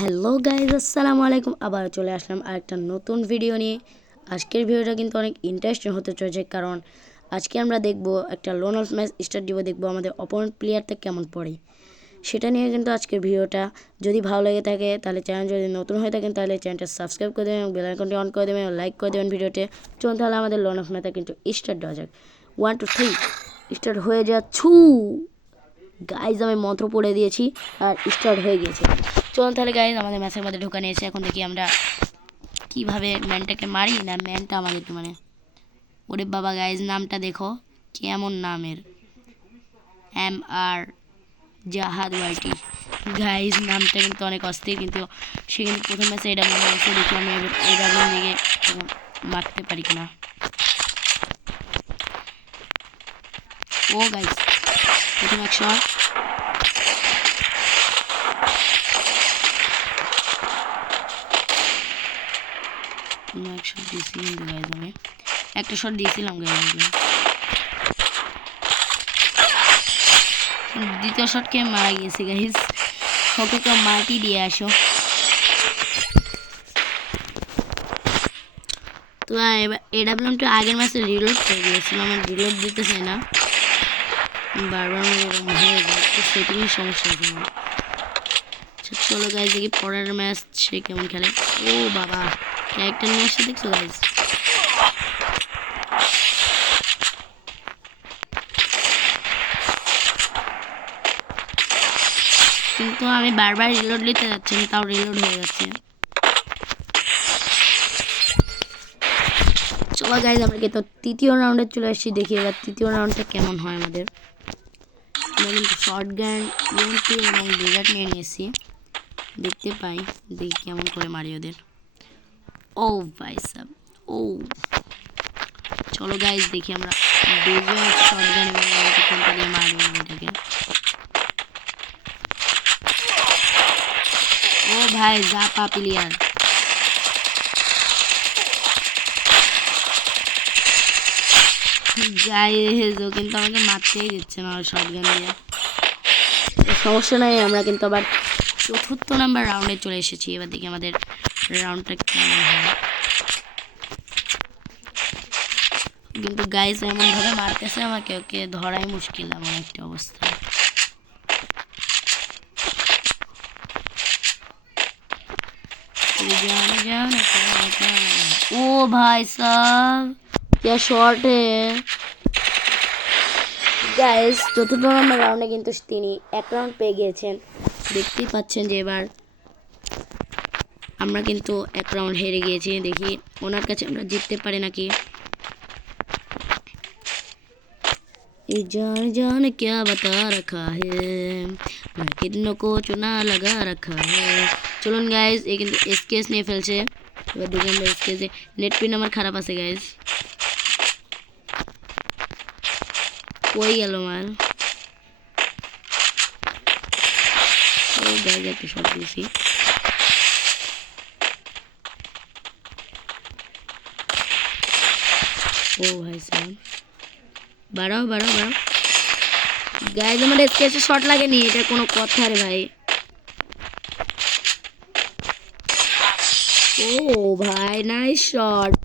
Hello guys আসসালামু আলাইকুম। আবার চলে আসলাম আরেকটা নতুন ভিডিও নিয়ে। আজকের ভিডিওটা কিন্তু অনেক ইন্টারেস্টিং হতে চলেছে, কারণ আজকে আমরা দেখব একটা লোন অফ ম্যাচ স্টার্ট দিব দেখব আমাদের অপোনেন্ট প্লেয়ারটা কেমন পড়ে। সেটা নিয়ে কিন্তু আজকের ভিডিওটা। যদি ভালো লেগে থাকে, তাহলে চ্যানেল যদি নতুন হয়ে থাকেন, তাহলে চ্যানেলটা সাবস্ক্রাইব করে দেবেন এবং বেল আইকনটি অন করে দেবেন এবং লাইক করে দেবেন ভিডিওতে। চলুন তাহলে আমাদের লোন অফ ম্যাচটা কিন্তু স্টার্ট দেওয়া যাক। ওয়ান টু থ্রি স্টার্ট হয়ে যাচ্ছু। গাইজ আমি মন্ত্র পড়ে দিয়েছি আর স্টার্ট হয়ে গিয়েছে। চলুন তাহলে গাইজ আমাদের ম্যাচের মধ্যে ঢোকা নিয়েছে। এখন দেখি আমরা কীভাবে ম্যানটাকে মারি। না, ম্যানটা আমাদেরকে মানে ওরে বাবা গাইজ নামটা দেখো। কেমন নামের? এম আর জাহাদ ওয়াইটি গাইজ নামটা কিন্তু অনেক অস্থির, কিন্তু সে কিন্তু প্রথম ম্যাচে এটা মনে হয়েছে, দেখি আমি এটা দিকে মারতে পারি কিনা। ও গাইজ প্রথম এক শট কোনো এক শট দিয়েছি কিন্তু একটা শট দিয়েছিলাম দ্বিতীয় মারা গাইজ কেউ মাটি দিয়ে আসো। তো এবার এডাব্লিউএমটা আগের মাসে রিলোড করে দিয়েছিল, আমার রিলোড দিতে চাই না। বারবার এরকম হয়ে তো সমস্যা আচ্ছা চলো গাইজ দেখি পরের ম্যাচ সে কেমন খেলে। ও বাবা। ক্যারেক্টার নিয়ে আসছে দেখছ গাইজ কিন্তু আমি বারবার রিলোড নিতে যাচ্ছি তাও রিলোড হয়ে যাচ্ছে। চলো গাইজ আমরা কিন্তু তৃতীয় রাউন্ডে চলে আসছি, দেখি এবার তৃতীয় রাউন্ডটা কেমন হয় আমাদের। কিন্তু শর্ট গান ইউএনপি এবং ব্রিগেড নিয়ে নিয়েছি। দেখতে পাই, দেখি কেমন করে মারি ওদের। ও ভাই সাব, ও। চলো গাইজ দেখি আমরা ডেজার্ট শর্ট গান এবং ও ভাই জাপা প্লেয়ার গাইজ ও কিন্তু আমাকে মারতেই দিচ্ছে না শর্ট গান দিয়ে। সমস্যা নাই, আমরা কিন্তু আবার চতুর্থ নাম্বার রাউন্ডে চলে এসেছি। এবার দেখি আমাদের রাউন্ডটা কেমন হয় কিন্তু গাইজ এমনভাবে মারতেছে আমাকে ওকে ধরাই মুশকিল এমন একটা অবস্থা ओ भाई साहब क्या शॉट है গাইস চতুর্থ নম্বর রাউন্ডে কিন্তু তিনি এক রাউন্ড পেয়ে গিয়েছেন দেখতেই পাচ্ছেন যে এবার আমরা কিন্তু এক রাউন্ড হেরে গিয়েছি দেখি ওনার কাছে আমরা জিততে পারি নাকি ये जान जान क्या बता रखा है मैं कितनों को चुना लगा रखा है চলুন গাইজ এ কিন্তু এসকেস নিয়ে ফেলছে এবার দেখি আমরা এসকেসে নেট পিন আমার খারাপ আছে গাইজ কই গেল মাল ও গাইজ একটা শট দিয়েছি ও ভাই সাহেব। বাড়াও বাড়াও বাড়াও। গাইজ আমার স্কেচে শট লাগেনি, এটা কোনো কথা রে ভাই। ও ভাই নাইস শট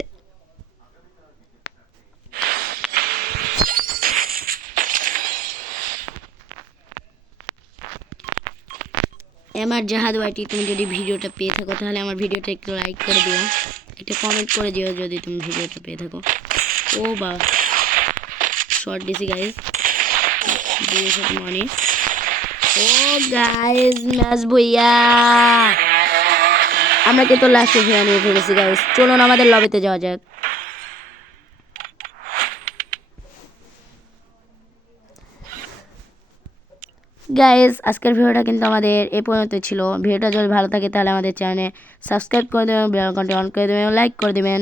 আমার জাহাদ ওয়াইটি, তুমি যদি ভিডিওটা পেয়ে থাকো, তাহলে আমার ভিডিওটা একটু লাইক করে দিও। একটা কমেন্ট করে দিও যদি তুমি ভিডিওটা পেয়ে থাকো। ও বা শর্ট দিছি গাইজ মনে ও গাইজ ম্যাচ ভইয়া আমরা কিন্তু লাস্টে ঘুরে নিয়ে ফেলেছি গাইজ চলুন আমাদের লবিতে যাওয়া যাক। গাইজ আজকের ভিডিওটা কিন্তু আমাদের এ পর্যন্ত ছিল। ভিডিওটা যদি ভালো থাকে তাহলে আমাদের চ্যানেলে সাবস্ক্রাইব করে দেবেন বেল অন করে দেবেন লাইক করে দেবেন।